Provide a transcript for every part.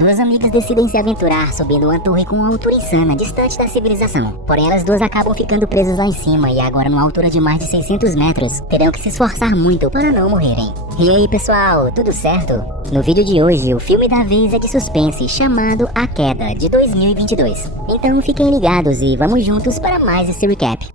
Duas amigas decidem se aventurar subindo uma torre com uma altura insana, distante da civilização. Porém, elas duas acabam ficando presas lá em cima e agora numa altura de mais de 600 metros, terão que se esforçar muito para não morrerem. E aí pessoal, tudo certo? No vídeo de hoje, o filme da vez é de suspense, chamado A Queda, de 2022. Então fiquem ligados e vamos juntos para mais esse recap.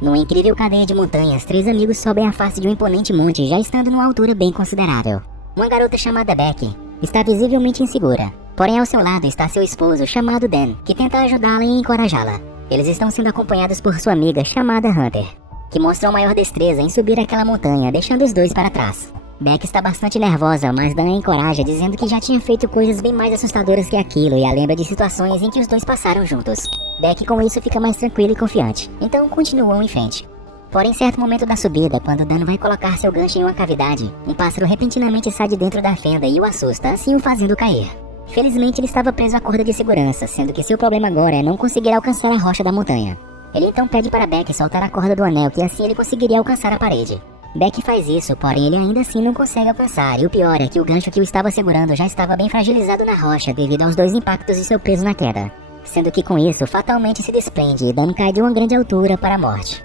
Numa incrível cadeia de montanhas, três amigos sobem a face de um imponente monte, já estando numa altura bem considerável. Uma garota chamada Becky está visivelmente insegura. Porém, ao seu lado está seu esposo, chamado Dan, que tenta ajudá-la e encorajá-la. Eles estão sendo acompanhados por sua amiga, chamada Hunter, que mostra maior destreza em subir aquela montanha, deixando os dois para trás. Beck está bastante nervosa, mas Dan a encoraja, dizendo que já tinha feito coisas bem mais assustadoras que aquilo e a lembra de situações em que os dois passaram juntos. Beck com isso fica mais tranquila e confiante, então continuam em frente. Porém, em certo momento da subida, quando Dan vai colocar seu gancho em uma cavidade, um pássaro repentinamente sai de dentro da fenda e o assusta, assim o fazendo cair. Felizmente ele estava preso à corda de segurança, sendo que seu problema agora é não conseguir alcançar a rocha da montanha. Ele então pede para Beck soltar a corda do anel, que assim ele conseguiria alcançar a parede. Beck faz isso, porém ele ainda assim não consegue alcançar, e o pior é que o gancho que o estava segurando já estava bem fragilizado na rocha devido aos dois impactos de seu peso na queda. Sendo que com isso, fatalmente se desprende e Dan cai de uma grande altura para a morte.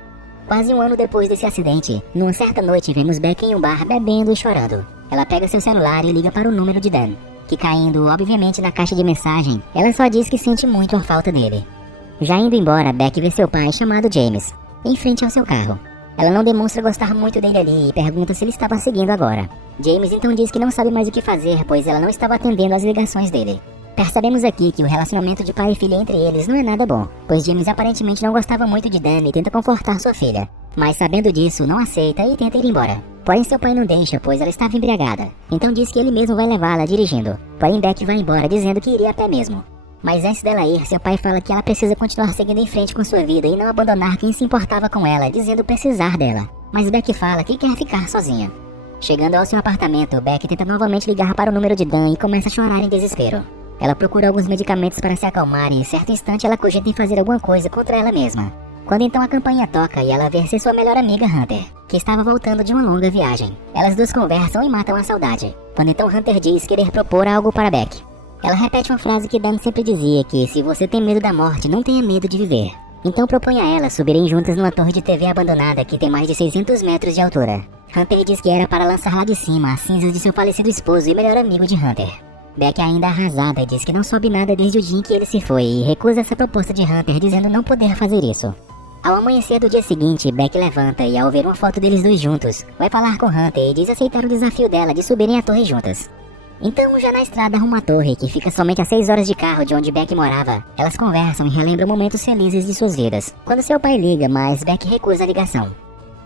Quase um ano depois desse acidente, numa certa noite vemos Beck em um bar bebendo e chorando. Ela pega seu celular e liga para o número de Dan, que caindo obviamente na caixa de mensagem, ela só diz que sente muito a falta dele. Já indo embora, Beck vê seu pai, chamado James, em frente ao seu carro. Ela não demonstra gostar muito dele ali e pergunta se ele estava seguindo agora. James então diz que não sabe mais o que fazer, pois ela não estava atendendo às ligações dele. Percebemos aqui que o relacionamento de pai e filha entre eles não é nada bom, pois James aparentemente não gostava muito de Dan e tenta confortar sua filha. Mas sabendo disso, não aceita e tenta ir embora. Porém seu pai não deixa, pois ela estava embriagada. Então diz que ele mesmo vai levá-la dirigindo. Porém Beck vai embora dizendo que iria a pé mesmo. Mas antes dela ir, seu pai fala que ela precisa continuar seguindo em frente com sua vida e não abandonar quem se importava com ela, dizendo precisar dela. Mas Beck fala que quer ficar sozinha. Chegando ao seu apartamento, Beck tenta novamente ligar para o número de Dan e começa a chorar em desespero. Ela procura alguns medicamentos para se acalmar e em certo instante ela cogita em fazer alguma coisa contra ela mesma. Quando então a campainha toca e ela vê ser sua melhor amiga Hunter, que estava voltando de uma longa viagem. Elas duas conversam e matam a saudade. Quando então Hunter diz querer propor algo para Beck. Ela repete uma frase que Dan sempre dizia, que se você tem medo da morte, não tenha medo de viver. Então propõe a elas subirem juntas numa torre de TV abandonada que tem mais de 600 metros de altura. Hunter diz que era para lançar lá de cima as cinzas de seu falecido esposo e melhor amigo de Hunter. Beck ainda arrasada diz que não soube nada desde o dia em que ele se foi e recusa essa proposta de Hunter, dizendo não poder fazer isso. Ao amanhecer do dia seguinte, Beck levanta e ao ver uma foto deles dois juntos, vai falar com Hunter e diz aceitar o desafio dela de subirem a torre juntas. Então, já na estrada rumo à torre, que fica somente a 6 horas de carro de onde Beck morava, elas conversam e relembram momentos felizes de suas vidas, quando seu pai liga, mas Beck recusa a ligação.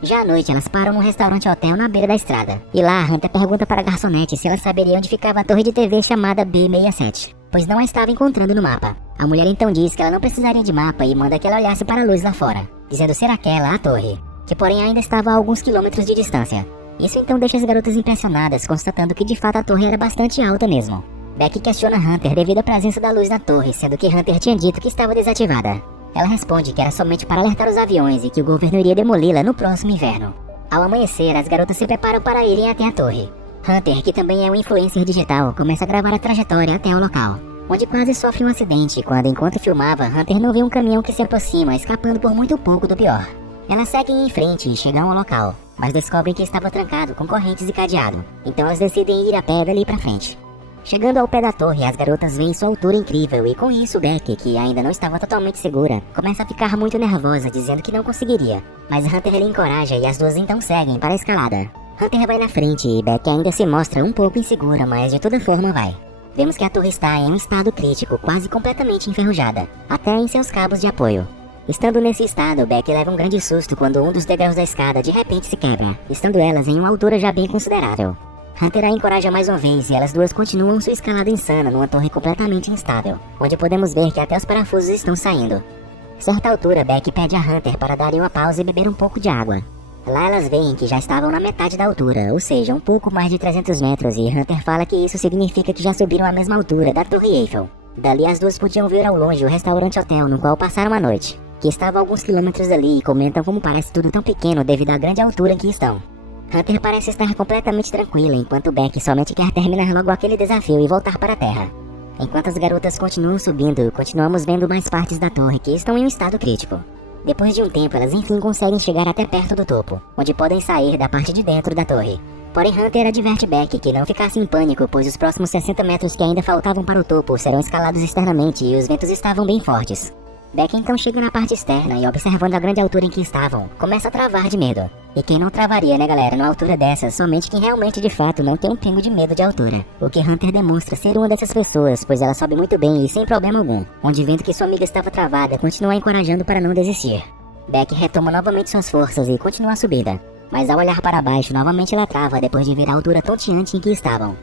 Já à noite, elas param num restaurante-hotel na beira da estrada. E lá, Hunter pergunta para a garçonete se ela saberia onde ficava a torre de TV chamada B67, pois não a estava encontrando no mapa. A mulher então diz que ela não precisaria de mapa e manda que ela olhasse para a luz lá fora, dizendo ser aquela a torre, que porém ainda estava a alguns quilômetros de distância. Isso então deixa as garotas impressionadas, constatando que de fato a torre era bastante alta mesmo. Beck questiona Hunter devido à presença da luz na torre, sendo que Hunter tinha dito que estava desativada. Ela responde que era somente para alertar os aviões e que o governo iria demoli-la no próximo inverno. Ao amanhecer, as garotas se preparam para irem até a torre. Hunter, que também é um influencer digital, começa a gravar a trajetória até o local, onde quase sofre um acidente quando, enquanto filmava, Hunter não vê um caminhão que se aproxima, escapando por muito pouco do pior. Elas seguem em frente e chegam ao local, mas descobrem que estava trancado com correntes e cadeado, então elas decidem ir a pé dali pra frente. Chegando ao pé da torre, as garotas veem sua altura incrível e com isso Beck, que ainda não estava totalmente segura, começa a ficar muito nervosa, dizendo que não conseguiria. Mas Hunter lhe encoraja e as duas então seguem para a escalada. Hunter vai na frente e Beck ainda se mostra um pouco insegura, mas de toda forma vai. Vemos que a torre está em um estado crítico, quase completamente enferrujada, até em seus cabos de apoio. Estando nesse estado, Beck leva um grande susto quando um dos degraus da escada de repente se quebra, estando elas em uma altura já bem considerável. Hunter a encoraja mais uma vez e elas duas continuam sua escalada insana numa torre completamente instável, onde podemos ver que até os parafusos estão saindo. Certa altura, Beck pede a Hunter para darem uma pausa e beber um pouco de água. Lá elas veem que já estavam na metade da altura, ou seja, um pouco mais de 300 metros, e Hunter fala que isso significa que já subiram a mesma altura da Torre Eiffel. Dali as duas podiam ver ao longe o restaurante-hotel no qual passaram a noite, que estava a alguns quilômetros dali, e comentam como parece tudo tão pequeno devido à grande altura em que estão. Hunter parece estar completamente tranquila, enquanto Beck somente quer terminar logo aquele desafio e voltar para a Terra. Enquanto as garotas continuam subindo, continuamos vendo mais partes da torre que estão em um estado crítico. Depois de um tempo, elas enfim conseguem chegar até perto do topo, onde podem sair da parte de dentro da torre. Porém, Hunter adverte Beck que não ficasse em pânico, pois os próximos 60 metros que ainda faltavam para o topo serão escalados externamente e os ventos estavam bem fortes. Beck então chega na parte externa e, observando a grande altura em que estavam, começa a travar de medo. E quem não travaria, né, galera, numa altura dessa? Somente quem realmente de fato não tem um pingo de medo de altura. O que Hunter demonstra ser uma dessas pessoas, pois ela sobe muito bem e sem problema algum, onde vendo que sua amiga estava travada, continua a encorajando para não desistir. Beck retoma novamente suas forças e continua a subida. Mas ao olhar para baixo, novamente ela trava depois de ver a altura tonteante em que estavam.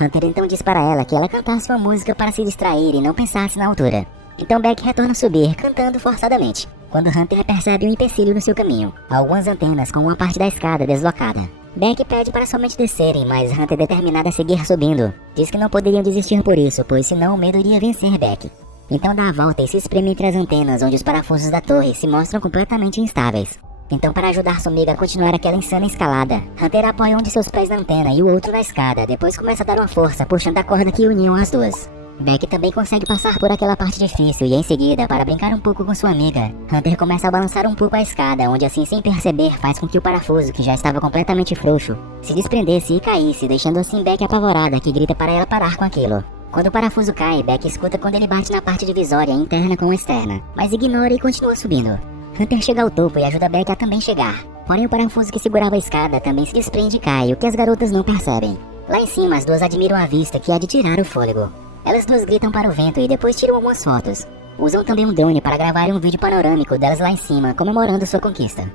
Hunter então diz para ela que ela cantasse sua música para se distrair e não pensasse na altura. Então Beck retorna a subir, cantando forçadamente, quando Hunter percebe um empecilho no seu caminho, algumas antenas com uma parte da escada deslocada. Beck pede para somente descerem, mas Hunter, determinada a seguir subindo, diz que não poderiam desistir por isso, pois senão o medo iria vencer Beck. Então dá a volta e se espreme entre as antenas, onde os parafusos da torre se mostram completamente instáveis. Então, para ajudar sua amiga a continuar aquela insana escalada, Hunter apoia um de seus pés na antena e o outro na escada, depois começa a dar uma força, puxando a corda que uniam as duas. Beck também consegue passar por aquela parte difícil e em seguida, para brincar um pouco com sua amiga, Hunter começa a balançar um pouco a escada, onde assim sem perceber faz com que o parafuso, que já estava completamente frouxo, se desprendesse e caísse, deixando assim Beck apavorada, que grita para ela parar com aquilo. Quando o parafuso cai, Beck escuta quando ele bate na parte divisória interna com a externa, mas ignora e continua subindo. Hunter chega ao topo e ajuda Beck a também chegar, porém o parafuso que segurava a escada também se desprende e cai, o que as garotas não percebem. Lá em cima, as duas admiram a vista que há de tirar o fôlego. Elas duas gritam para o vento e depois tiram algumas fotos. Usam também um drone para gravar um vídeo panorâmico delas lá em cima, comemorando sua conquista.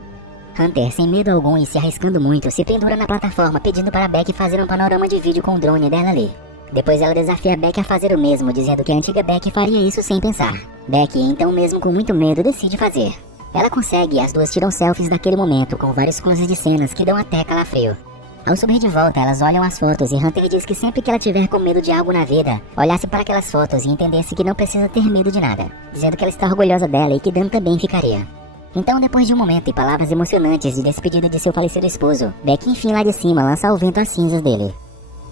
Hunter, sem medo algum e se arriscando muito, se pendura na plataforma pedindo para Beck fazer um panorama de vídeo com o drone dela ali. Depois ela desafia Beck a fazer o mesmo, dizendo que a antiga Beck faria isso sem pensar. Beck, então mesmo com muito medo, decide fazer. Ela consegue e as duas tiram selfies daquele momento, com vários closes de cenas que dão até calafrio. Ao subir de volta, elas olham as fotos e Hunter diz que sempre que ela tiver com medo de algo na vida, olhasse para aquelas fotos e entendesse que não precisa ter medo de nada, dizendo que ela está orgulhosa dela e que Dan também ficaria. Então, depois de um momento e palavras emocionantes de despedida de seu falecido esposo, Beck enfim lá de cima lança ao vento as cinzas dele.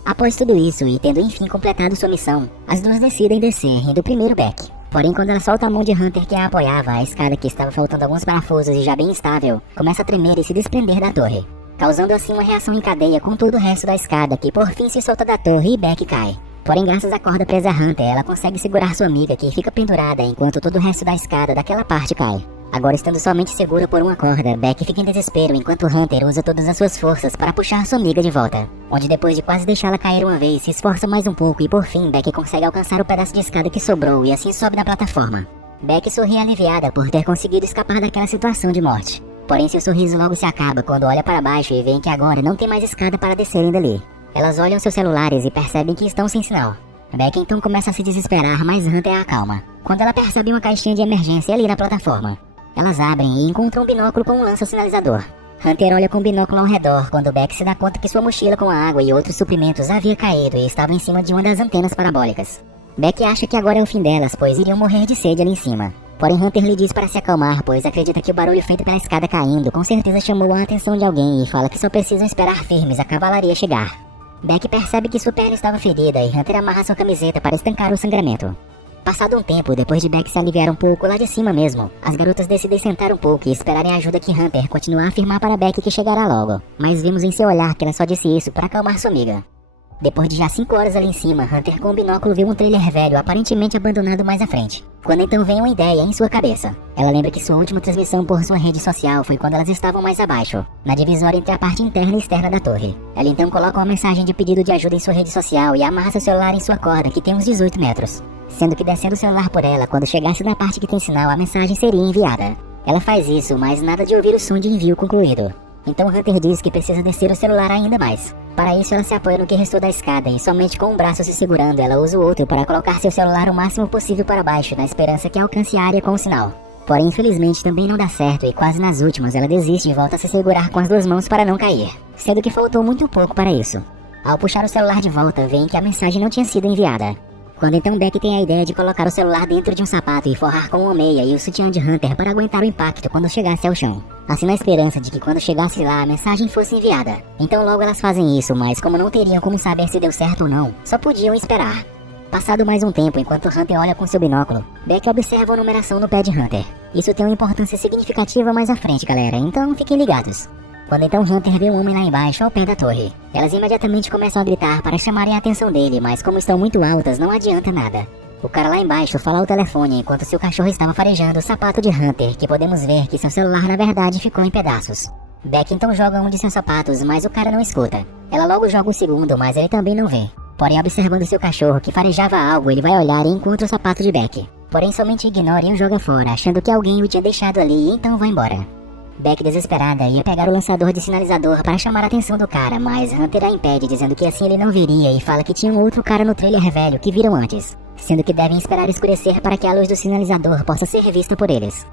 Após tudo isso e tendo enfim completado sua missão, as duas decidem descer, indo primeiro Beck. Porém, quando ela solta a mão de Hunter que a apoiava, a escada, que estava faltando alguns parafusos e já bem instável, começa a tremer e se desprender da torre, causando assim uma reação em cadeia com todo o resto da escada, que por fim se solta da torre e Beck cai. Porém, graças à corda presa a Hunter, ela consegue segurar sua amiga, que fica pendurada enquanto todo o resto da escada daquela parte cai. Agora, estando somente segura por uma corda, Beck fica em desespero enquanto Hunter usa todas as suas forças para puxar sua amiga de volta, onde depois de quase deixá-la cair uma vez, se esforça mais um pouco e por fim Beck consegue alcançar o pedaço de escada que sobrou e assim sobe da plataforma. Beck sorri aliviada por ter conseguido escapar daquela situação de morte. Porém, seu sorriso logo se acaba quando olha para baixo e vê que agora não tem mais escada para descerem dali. Elas olham seus celulares e percebem que estão sem sinal. Beck então começa a se desesperar, mas Hunter a acalma, quando ela percebe uma caixinha de emergência ali na plataforma. Elas abrem e encontram um binóculo com um lança-sinalizador. Hunter olha com o binóculo ao redor quando Beck se dá conta que sua mochila com a água e outros suprimentos havia caído e estava em cima de uma das antenas parabólicas. Beck acha que agora é o fim delas, pois iriam morrer de sede ali em cima. Porém, Hunter lhe diz para se acalmar, pois acredita que o barulho feito pela escada caindo com certeza chamou a atenção de alguém e fala que só precisam esperar firmes a cavalaria chegar. Beck percebe que sua perna estava ferida e Hunter amarra sua camiseta para estancar o sangramento. Passado um tempo, depois de Beck se aliviar um pouco lá de cima mesmo, as garotas decidem sentar um pouco e esperarem a ajuda que Hunter continua a afirmar para Beck que chegará logo. Mas vemos em seu olhar que ela só disse isso para acalmar sua amiga. Depois de já 5 horas ali em cima, Hunter com o binóculo vê um trailer velho aparentemente abandonado mais à frente. Quando então vem uma ideia em sua cabeça. Ela lembra que sua última transmissão por sua rede social foi quando elas estavam mais abaixo, na divisória entre a parte interna e externa da torre. Ela então coloca uma mensagem de pedido de ajuda em sua rede social e amarra seu celular em sua corda, que tem uns 18 metros. Sendo que descendo o celular por ela, quando chegasse na parte que tem sinal, a mensagem seria enviada. Ela faz isso, mas nada de ouvir o som de envio concluído. Então Hunter diz que precisa descer o celular ainda mais. Para isso ela se apoia no que restou da escada e somente com um braço se segurando ela usa o outro para colocar seu celular o máximo possível para baixo, na esperança que alcance a área com o sinal. Porém, infelizmente também não dá certo e quase nas últimas ela desiste e volta a se segurar com as duas mãos para não cair, sendo que faltou muito pouco para isso. Ao puxar o celular de volta, veem que a mensagem não tinha sido enviada. Quando então Beck tem a ideia de colocar o celular dentro de um sapato e forrar com uma meia e o sutiã de Hunter para aguentar o impacto quando chegasse ao chão, assim na esperança de que quando chegasse lá a mensagem fosse enviada. Então logo elas fazem isso, mas como não teriam como saber se deu certo ou não, só podiam esperar. Passado mais um tempo, enquanto Hunter olha com seu binóculo, Beck observa a numeração no pé de Hunter. Isso tem uma importância significativa mais à frente, galera, então fiquem ligados. Quando então Hunter vê um homem lá embaixo, ao pé da torre, elas imediatamente começam a gritar para chamarem a atenção dele, mas como estão muito altas, não adianta nada. O cara lá embaixo fala ao telefone enquanto seu cachorro estava farejando o sapato de Hunter, que podemos ver que seu celular na verdade ficou em pedaços. Beck então joga um de seus sapatos, mas o cara não escuta. Ela logo joga o segundo, mas ele também não vê. Porém, observando seu cachorro que farejava algo, ele vai olhar e encontra o sapato de Beck. Porém, somente ignora e o joga fora, achando que alguém o tinha deixado ali e então vai embora. Beck, desesperada, ia pegar o lançador de sinalizador para chamar a atenção do cara, mas Hunter a impede, dizendo que assim ele não viria e fala que tinha um outro cara no trailer velho que viram antes, sendo que devem esperar escurecer para que a luz do sinalizador possa ser vista por eles.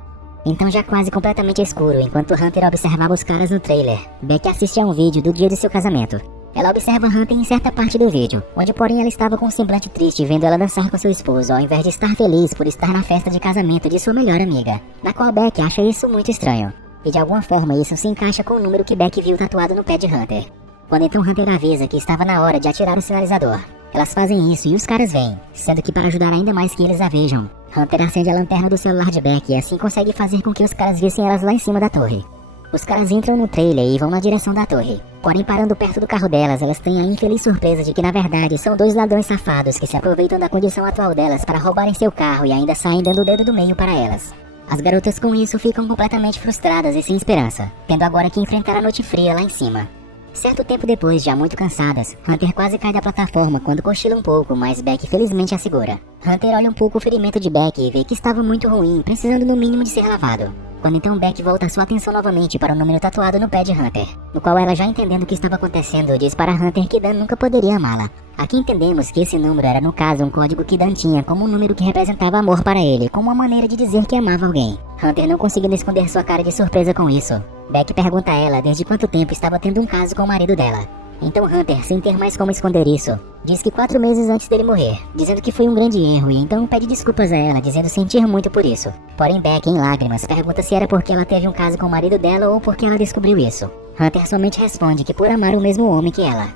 Então, já quase completamente escuro, enquanto Hunter observava os caras no trailer, Beck assiste a um vídeo do dia de seu casamento. Ela observa Hunter em certa parte do vídeo, onde porém ela estava com um semblante triste vendo ela dançar com seu esposo, ao invés de estar feliz por estar na festa de casamento de sua melhor amiga, na qual Beck acha isso muito estranho. E de alguma forma isso se encaixa com o número que Beck viu tatuado no pé de Hunter. Quando então Hunter avisa que estava na hora de atirar o sinalizador, elas fazem isso e os caras vêm, sendo que para ajudar ainda mais que eles a vejam, Hunter acende a lanterna do celular de Beck e assim consegue fazer com que os caras vissem elas lá em cima da torre. Os caras entram no trailer e vão na direção da torre. Porém, parando perto do carro delas, elas têm a infeliz surpresa de que na verdade são dois ladrões safados que se aproveitam da condição atual delas para roubarem seu carro e ainda saem dando o dedo do meio para elas. As garotas com isso ficam completamente frustradas e sem esperança, tendo agora que enfrentar a noite fria lá em cima. Certo tempo depois, já muito cansadas, Hunter quase cai da plataforma quando cochila um pouco, mas Beck felizmente a segura. Hunter olha um pouco o ferimento de Beck e vê que estava muito ruim, precisando no mínimo de ser lavado. Quando então Beck volta sua atenção novamente para o número tatuado no pé de Hunter, no qual ela, já entendendo o que estava acontecendo, diz para Hunter que Dan nunca poderia amá-la. Aqui entendemos que esse número era no caso um código que Dan tinha como um número que representava amor para ele, como uma maneira de dizer que amava alguém. Hunter não conseguindo esconder sua cara de surpresa com isso. Beck pergunta a ela desde quanto tempo estava tendo um caso com o marido dela. Então Hunter, sem ter mais como esconder isso, diz que 4 meses antes dele morrer, dizendo que foi um grande erro e então pede desculpas a ela, dizendo sentir muito por isso. Porém Beck, em lágrimas, pergunta se era porque ela teve um caso com o marido dela ou porque ela descobriu isso. Hunter somente responde que por amar o mesmo homem que ela.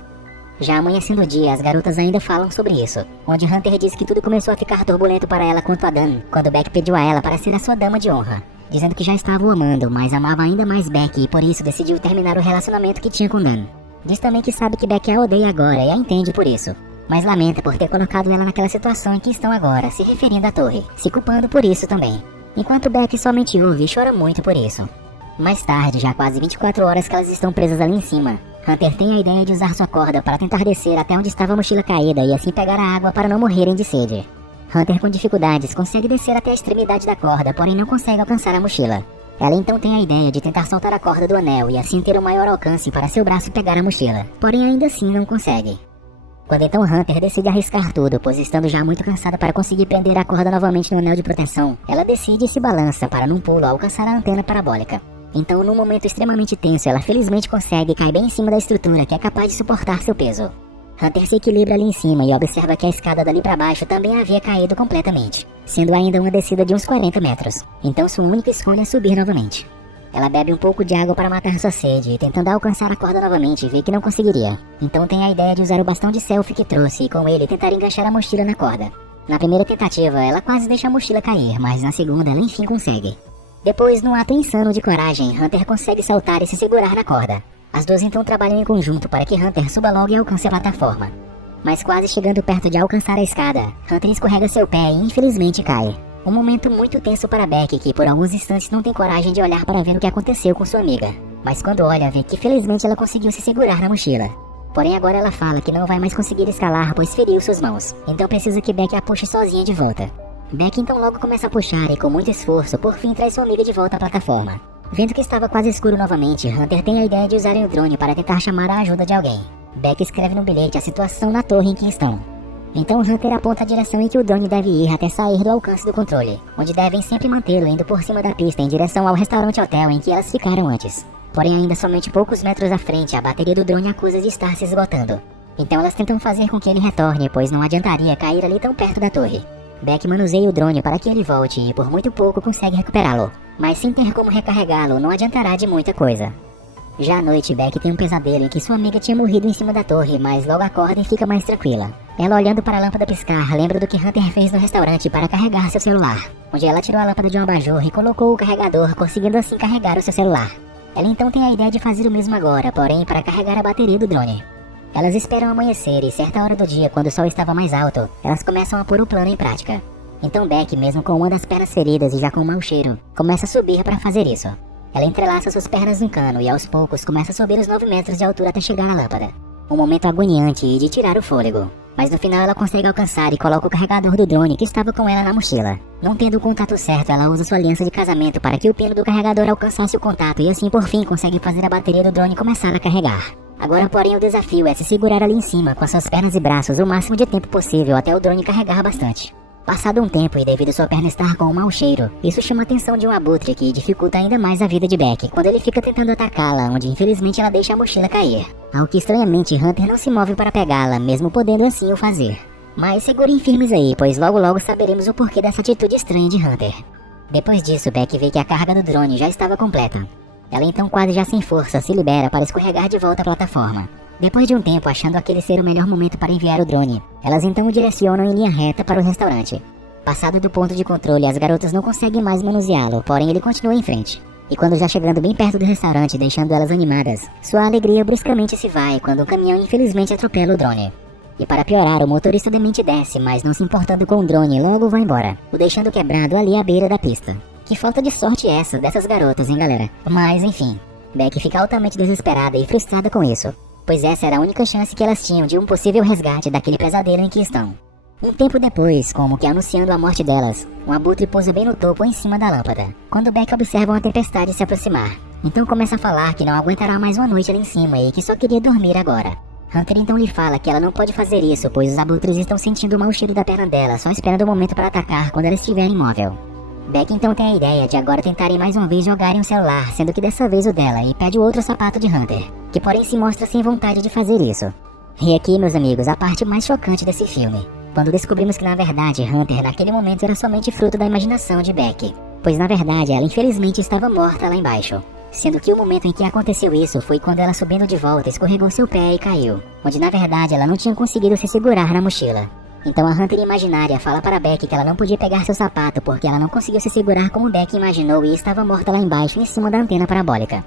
Já amanhecendo o dia, as garotas ainda falam sobre isso, onde Hunter diz que tudo começou a ficar turbulento para ela quanto a Dan, quando Beck pediu a ela para ser a sua dama de honra, dizendo que já estava o amando, mas amava ainda mais Beck e por isso decidiu terminar o relacionamento que tinha com Dan. Diz também que sabe que Beck a odeia agora e a entende por isso, mas lamenta por ter colocado ela naquela situação em que estão agora, se referindo à torre, se culpando por isso também. Enquanto Beck somente ouve e chora muito por isso. Mais tarde, já quase 24 horas que elas estão presas ali em cima, Hunter tem a ideia de usar sua corda para tentar descer até onde estava a mochila caída e assim pegar a água para não morrerem de sede. Hunter, com dificuldades, consegue descer até a extremidade da corda, porém não consegue alcançar a mochila. Ela então tem a ideia de tentar soltar a corda do anel e assim ter um maior alcance para seu braço pegar a mochila, porém ainda assim não consegue. Quando então Hunter decide arriscar tudo, pois estando já muito cansada para conseguir prender a corda novamente no anel de proteção, ela decide e se balança para num pulo alcançar a antena parabólica. Então, num momento extremamente tenso, ela felizmente consegue cair bem em cima da estrutura que é capaz de suportar seu peso. Hunter se equilibra ali em cima e observa que a escada dali para baixo também havia caído completamente, sendo ainda uma descida de uns 40 metros. Então sua única escolha é subir novamente. Ela bebe um pouco de água para matar sua sede, tentando alcançar a corda novamente e vê que não conseguiria. Então tem a ideia de usar o bastão de selfie que trouxe e com ele tentar enganchar a mochila na corda. Na primeira tentativa, ela quase deixa a mochila cair, mas na segunda ela enfim consegue. Depois, num ato insano de coragem, Hunter consegue saltar e se segurar na corda. As duas então trabalham em conjunto para que Hunter suba logo e alcance a plataforma. Mas quase chegando perto de alcançar a escada, Hunter escorrega seu pé e infelizmente cai. Um momento muito tenso para Beck, que por alguns instantes não tem coragem de olhar para ver o que aconteceu com sua amiga. Mas quando olha, vê que felizmente ela conseguiu se segurar na mochila. Porém agora ela fala que não vai mais conseguir escalar, pois feriu suas mãos. Então precisa que Beck a puxe sozinha de volta. Beck então logo começa a puxar e com muito esforço, por fim traz sua amiga de volta à plataforma. Vendo que estava quase escuro novamente, Hunter tem a ideia de usarem o drone para tentar chamar a ajuda de alguém. Beck escreve no bilhete a situação na torre em que estão. Então Hunter aponta a direção em que o drone deve ir até sair do alcance do controle, onde devem sempre mantê-lo indo por cima da pista em direção ao restaurante-hotel em que elas ficaram antes. Porém ainda somente poucos metros à frente, a bateria do drone acusa de estar se esgotando. Então elas tentam fazer com que ele retorne, pois não adiantaria cair ali tão perto da torre. Beck manuseia o drone para que ele volte e por muito pouco consegue recuperá-lo, mas sem ter como recarregá-lo não adiantará de muita coisa. Já à noite, Beck tem um pesadelo em que sua amiga tinha morrido em cima da torre, mas logo acorda e fica mais tranquila. Ela, olhando para a lâmpada piscar, lembra do que Hunter fez no restaurante para carregar seu celular, onde ela tirou a lâmpada de um abajur e colocou o carregador, conseguindo assim carregar o seu celular. Ela então tem a ideia de fazer o mesmo agora, porém para carregar a bateria do drone. Elas esperam amanhecer e certa hora do dia, quando o sol estava mais alto, elas começam a pôr o plano em prática. Então Beck, mesmo com uma das pernas feridas e já com mau cheiro, começa a subir para fazer isso. Ela entrelaça suas pernas no cano e aos poucos começa a subir os 9 metros de altura até chegar à lâmpada. Um momento agoniante e de tirar o fôlego. Mas no final ela consegue alcançar e coloca o carregador do drone que estava com ela na mochila. Não tendo o contato certo, ela usa sua aliança de casamento para que o pino do carregador alcançasse o contato e assim por fim consegue fazer a bateria do drone começar a carregar. Agora porém o desafio é se segurar ali em cima com as suas pernas e braços o máximo de tempo possível até o drone carregar bastante. Passado um tempo e devido sua perna estar com um mau cheiro, isso chama a atenção de um abutre que dificulta ainda mais a vida de Beck quando ele fica tentando atacá-la, onde infelizmente ela deixa a mochila cair. Ao que estranhamente Hunter não se move para pegá-la, mesmo podendo assim o fazer. Mas segurem firmes aí, pois logo logo saberemos o porquê dessa atitude estranha de Hunter. Depois disso, Beck vê que a carga do drone já estava completa. Ela então, quase já sem força, se libera para escorregar de volta à plataforma. Depois de um tempo, achando aquele ser o melhor momento para enviar o drone, elas então o direcionam em linha reta para o restaurante. Passado do ponto de controle, as garotas não conseguem mais manuseá-lo, porém ele continua em frente. E quando já chegando bem perto do restaurante, deixando elas animadas, sua alegria bruscamente se vai quando um caminhão infelizmente atropela o drone. E para piorar, o motorista demente desce, mas não se importando com o drone, logo vai embora, o deixando quebrado ali à beira da pista. Que falta de sorte é essa dessas garotas, hein, galera? Mas enfim, Beck fica altamente desesperada e frustrada com isso, pois essa era a única chance que elas tinham de um possível resgate daquele pesadelo em que estão. Um tempo depois, como que anunciando a morte delas, um abutre pousa bem no topo em cima da lâmpada, quando Beck observa uma tempestade se aproximar. Então começa a falar que não aguentará mais uma noite ali em cima e que só queria dormir agora. Hunter então lhe fala que ela não pode fazer isso, pois os abutres estão sentindo o mau cheiro da perna dela, só esperando o momento para atacar quando ela estiver imóvel. Beck então tem a ideia de agora tentarem mais uma vez jogarem o celular, sendo que dessa vez o dela, e pede o outro sapato de Hunter, que porém se mostra sem vontade de fazer isso. E aqui, meus amigos, a parte mais chocante desse filme, quando descobrimos que na verdade Hunter naquele momento era somente fruto da imaginação de Beck, pois na verdade ela infelizmente estava morta lá embaixo. Sendo que o momento em que aconteceu isso foi quando ela subindo de volta escorregou seu pé e caiu, onde na verdade ela não tinha conseguido se segurar na mochila. Então a Hunter imaginária fala para Beck que ela não podia pegar seu sapato porque ela não conseguiu se segurar como Beck imaginou e estava morta lá embaixo em cima da antena parabólica.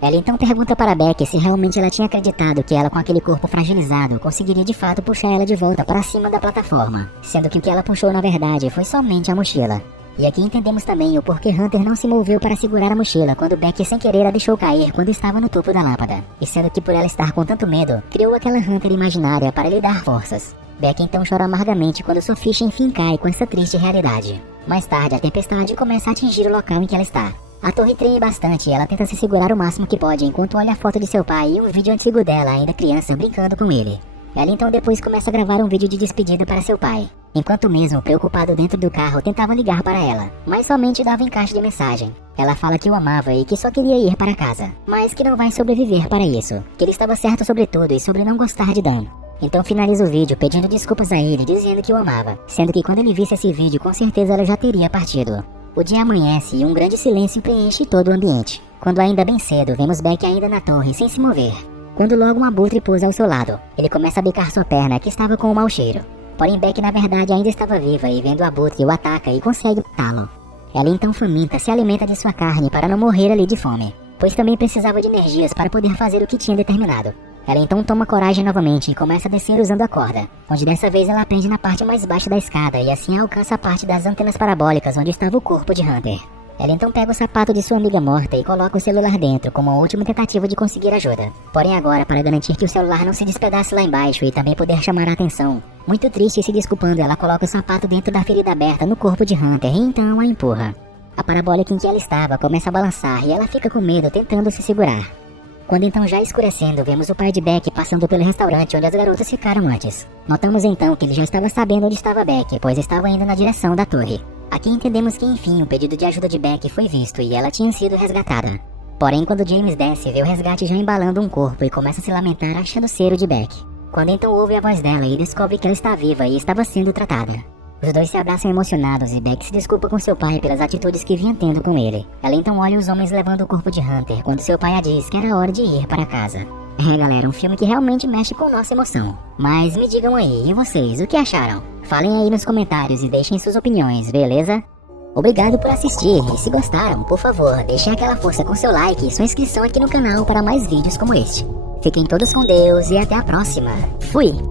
Ela então pergunta para Beck se realmente ela tinha acreditado que ela com aquele corpo fragilizado conseguiria de fato puxar ela de volta para cima da plataforma, sendo que o que ela puxou na verdade foi somente a mochila. E aqui entendemos também o porquê Hunter não se moveu para segurar a mochila quando Beck sem querer a deixou cair quando estava no topo da lâmpada. E sendo que por ela estar com tanto medo, criou aquela Hunter imaginária para lhe dar forças. Beck então chora amargamente quando sua ficha enfim cai com essa triste realidade. Mais tarde, a tempestade começa a atingir o local em que ela está. A torre treme bastante e ela tenta se segurar o máximo que pode enquanto olha a foto de seu pai e um vídeo antigo dela, ainda criança, brincando com ele. Ela então depois começa a gravar um vídeo de despedida para seu pai, enquanto mesmo, preocupado dentro do carro, tentava ligar para ela, mas somente dava encaixe de mensagem. Ela fala que o amava e que só queria ir para casa, mas que não vai sobreviver para isso, que ele estava certo sobre tudo e sobre não gostar de Dan. Então finaliza o vídeo pedindo desculpas a ele, dizendo que o amava, sendo que quando ele visse esse vídeo com certeza ela já teria partido. O dia amanhece e um grande silêncio preenche todo o ambiente, quando ainda bem cedo vemos Beck ainda na torre sem se mover. Quando logo um abutre pousa ao seu lado, ele começa a bicar sua perna que estava com um mau cheiro. Porém Beck na verdade ainda estava viva e vendo o abutre o ataca e consegue matá-lo. Ela então faminta se alimenta de sua carne para não morrer ali de fome, pois também precisava de energias para poder fazer o que tinha determinado. Ela então toma coragem novamente e começa a descer usando a corda, onde dessa vez ela prende na parte mais baixa da escada e assim alcança a parte das antenas parabólicas onde estava o corpo de Hunter. Ela então pega o sapato de sua amiga morta e coloca o celular dentro como a última tentativa de conseguir ajuda. Porém agora, para garantir que o celular não se despedace lá embaixo e também poder chamar a atenção, muito triste e se desculpando, ela coloca o sapato dentro da ferida aberta no corpo de Hunter e então a empurra. A parabólica em que ela estava começa a balançar e ela fica com medo tentando se segurar. Quando então já escurecendo, vemos o pai de Beck passando pelo restaurante onde as garotas ficaram antes. Notamos então que ele já estava sabendo onde estava Beck, pois estava indo na direção da torre. Aqui entendemos que enfim o pedido de ajuda de Beck foi visto e ela tinha sido resgatada. Porém quando James desce, vê o resgate já embalando um corpo e começa a se lamentar achando o cheiro de Beck. Quando então ouve a voz dela e descobre que ela está viva e estava sendo tratada. Os dois se abraçam emocionados e Beck se desculpa com seu pai pelas atitudes que vinha tendo com ele. Ela então olha os homens levando o corpo de Hunter quando seu pai a diz que era hora de ir para casa. É, galera, um filme que realmente mexe com nossa emoção. Mas me digam aí, e vocês, o que acharam? Falem aí nos comentários e deixem suas opiniões, beleza? Obrigado por assistir, e se gostaram, por favor, deixem aquela força com seu like e sua inscrição aqui no canal para mais vídeos como este. Fiquem todos com Deus e até a próxima. Fui!